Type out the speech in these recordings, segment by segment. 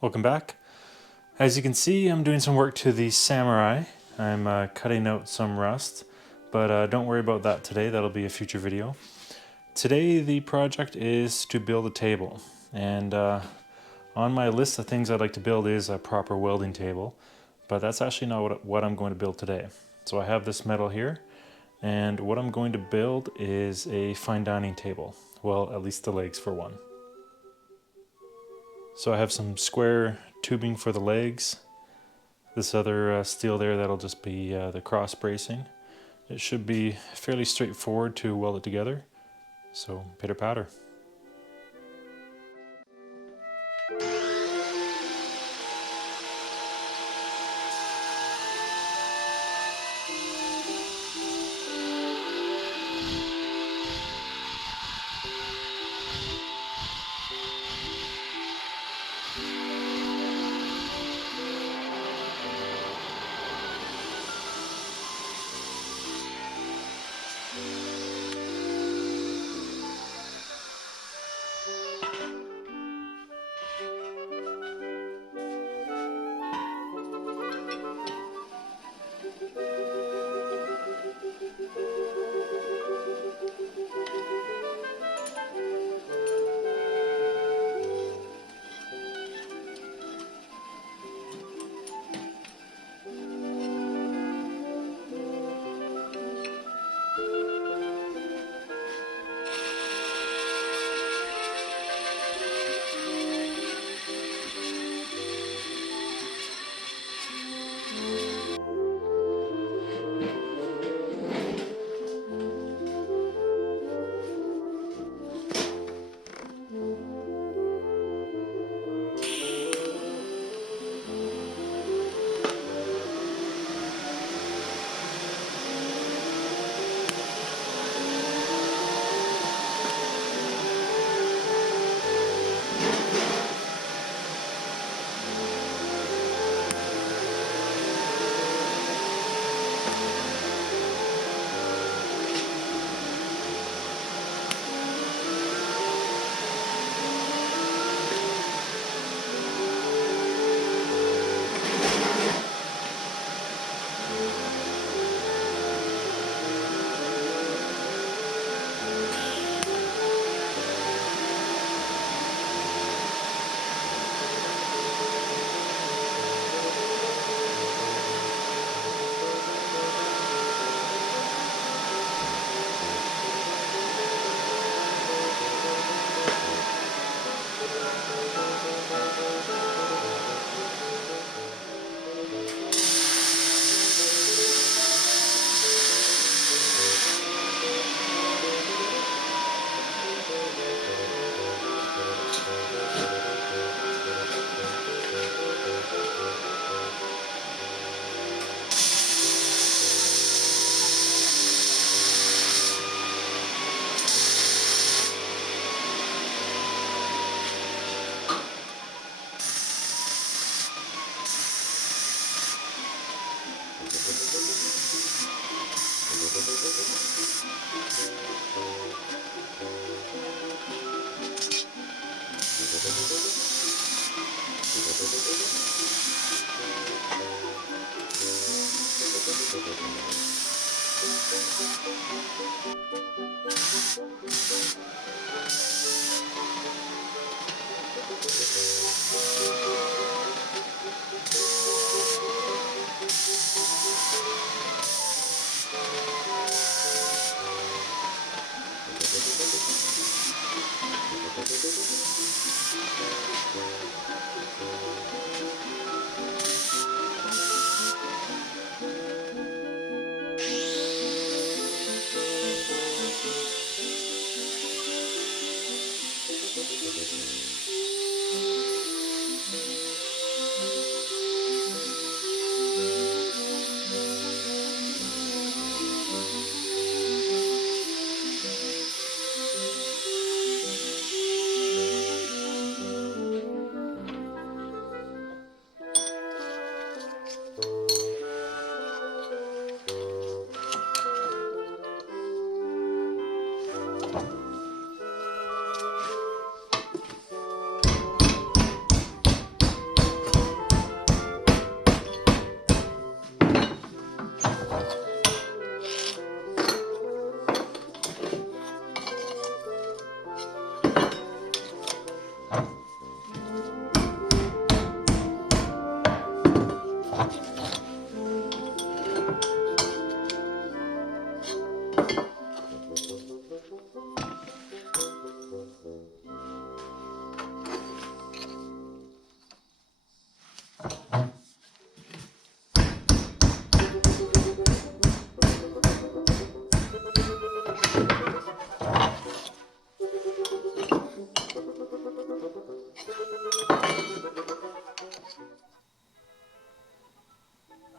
Welcome back. As you can see, I'm doing some work to the Samurai. I'm cutting out some rust, but don't worry about that today. That'll be a future video. Today the project is to build a table, and on my list of things I'd like to build is a proper welding table, but that's actually not what I'm going to build today. So I have this metal here, and what I'm going to build is a fine dining table. Well, at least the legs for one. So I have some square tubing for the legs. This other steel there, that'll just be the cross bracing. It should be fairly straightforward to weld it together. So pitter patter.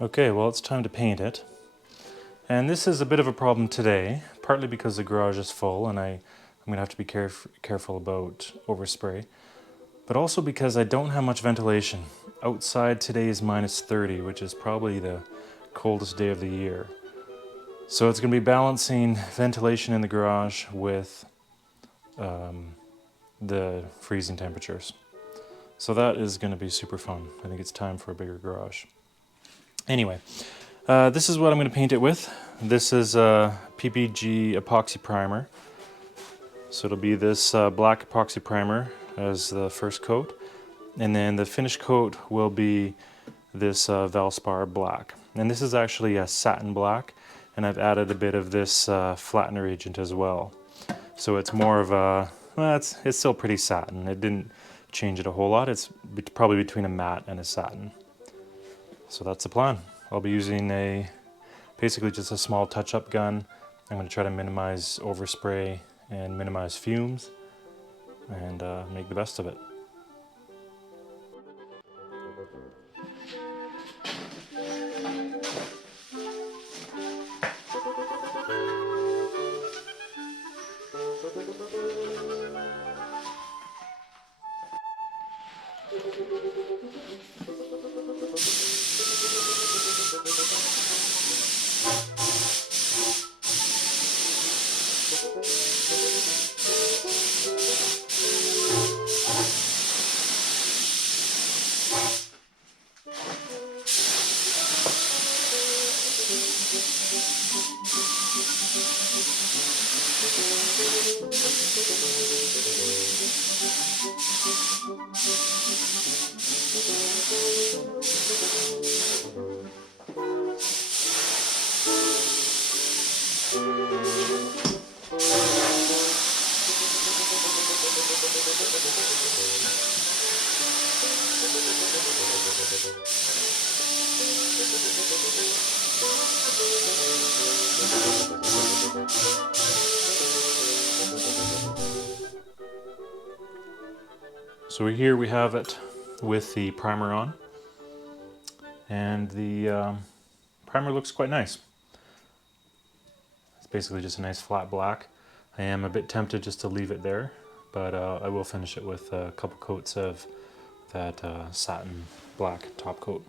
Okay, well, it's time to paint it. And this is a bit of a problem today, partly because the garage is full and I'm going to have to be careful about overspray, but also because I don't have much ventilation. Outside today is -30, which is probably the coldest day of the year. So it's going to be balancing ventilation in the garage with the freezing temperatures. So that is going to be super fun. I think it's time for a bigger garage. Anyway, this is what I'm going to paint it with. This is a PPG epoxy primer. So it'll be this black epoxy primer as the first coat. And then the finished coat will be this Valspar black. And this is actually a satin black. And I've added a bit of this flattener agent as well. So it's more of a, well, it's still pretty satin. It didn't change it a whole lot. It's probably between a matte and a satin. So that's the plan. I'll be using basically just a small touch-up gun. I'm going to try to minimize overspray and minimize fumes and make the best of it. So here we have it with the primer on, and the primer looks quite nice. It's basically just a nice flat black. I am a bit tempted just to leave it there, but I will finish it with a couple coats of that satin black top coat.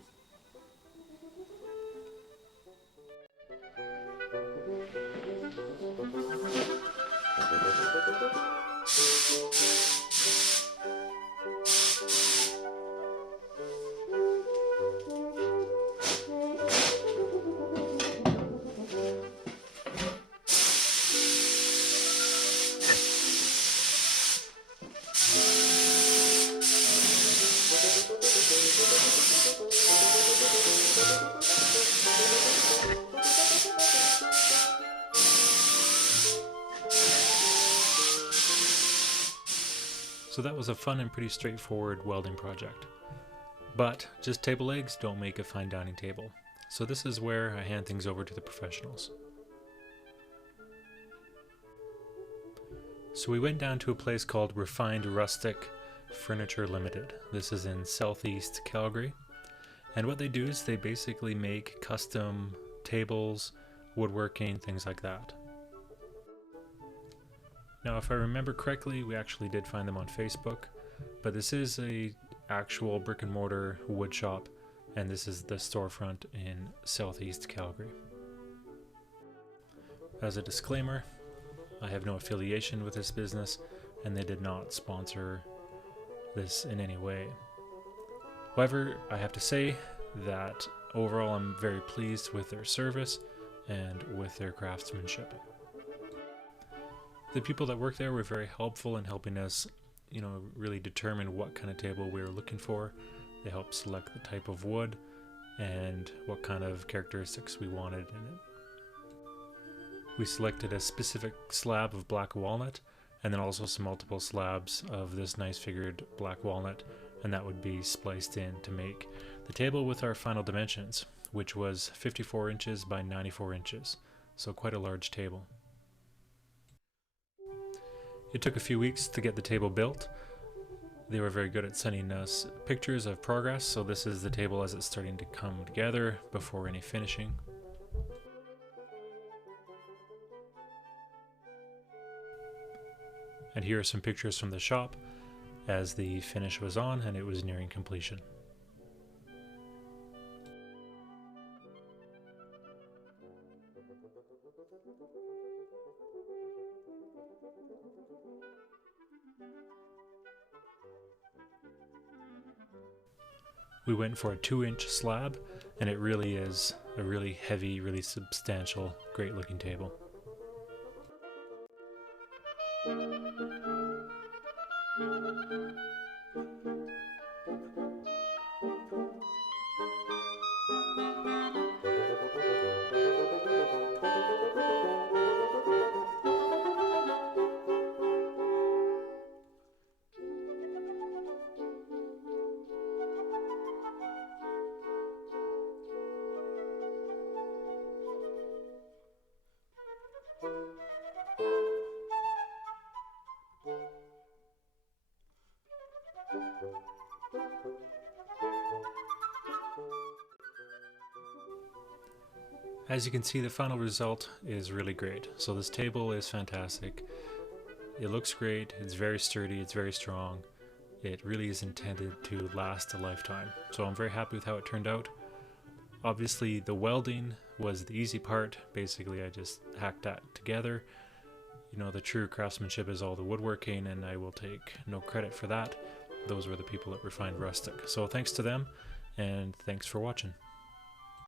So that was a fun and pretty straightforward welding project. But just table legs don't make a fine dining table. So this is where I hand things over to the professionals. So we went down to a place called Refined Rustic Furniture Limited. This is in southeast Calgary. And what they do is they basically make custom tables, woodworking, things like that. Now, if I remember correctly, we actually did find them on Facebook, but this is a actual brick and mortar wood shop, and this is the storefront in southeast Calgary. As a disclaimer, I have no affiliation with this business, and they did not sponsor this in any way. However, I have to say that overall I'm very pleased with their service and with their craftsmanship. The people that work there were very helpful in helping us really determine what kind of table we were looking for. They helped select the type of wood and what kind of characteristics we wanted in it. We selected a specific slab of black walnut, and then also some multiple slabs of this nice figured black walnut, and that would be spliced in to make the table with our final dimensions, which was 54 inches by 94 inches, so quite a large table. It took a few weeks to get the table built. They were very good at sending us pictures of progress, so this is the table as it's starting to come together before any finishing. And here are some pictures from the shop as the finish was on and it was nearing completion. We went for a 2-inch slab, and it really is a really heavy, really substantial, great looking table. As you can see, the final result is really great. So this table is fantastic. It looks great, it's very sturdy, it's very strong. It really is intended to last a lifetime. So I'm very happy with how it turned out. Obviously the welding was the easy part. Basically I just hacked that together. The true craftsmanship is all the woodworking, and I will take no credit for that. Those were the people at Refined Rustic. So thanks to them, and thanks for watching.